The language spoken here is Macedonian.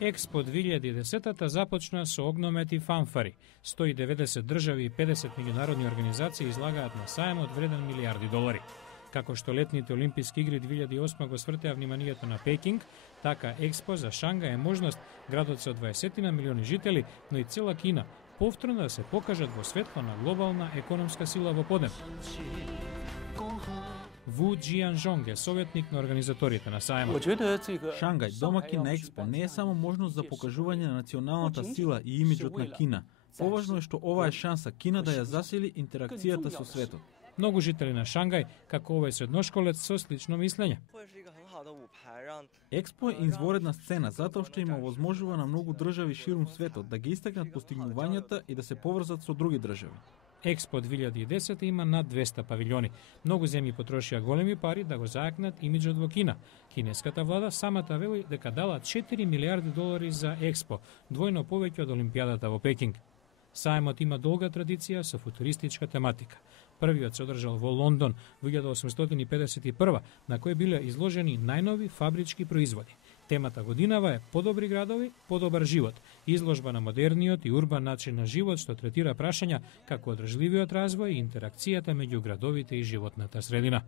Експо 2010 започна со огномет и фанфари. 190 држави и 50 меѓународни организации излагаат на сајмот вреден милиарди долари. Како што летните Олимписки игри 2008 го свртеа вниманието на Пекинг, така Експо за Шангај е можност градот со 20 милиони жители, но и цела Кина, повторно да се покажат во светло на глобална економска сила во поднеб. Ву Џијанжонг е советник на организаторите на сајмот. Шангај, домакин на Експо, не е само можност за покажување на националната сила и имиджот на Кина. Поважно е што ова е шанса Кина да ја засили интеракцијата со светот. Многу жители на Шангај, како овој средношколец со слично мислење. Експо е изворедна сцена затоа што има овозможува на многу држави ширум светот да ги истакнат постигнувањата и да се поврзат со други држави. Експо 2010 има над 200 павилјони. Многу земји потрошија големи пари да го зајакнат имиджот во Кина. Кинеската влада самата вели дека дала 4 милиарди долари за Експо, двојно повеќе од Олимпијадата во Пекинг. Сајмот има долга традиција со футуристичка тематика. Првиот се одржал во Лондон во 1851, на кој биле изложени најнови фабрички производи. Темата годинава е Подобри градови, подобар живот, изложба на модерниот и урбан начин на живот што третира прашања како одржливиот развој и интеракцијата меѓу градовите и животната средина.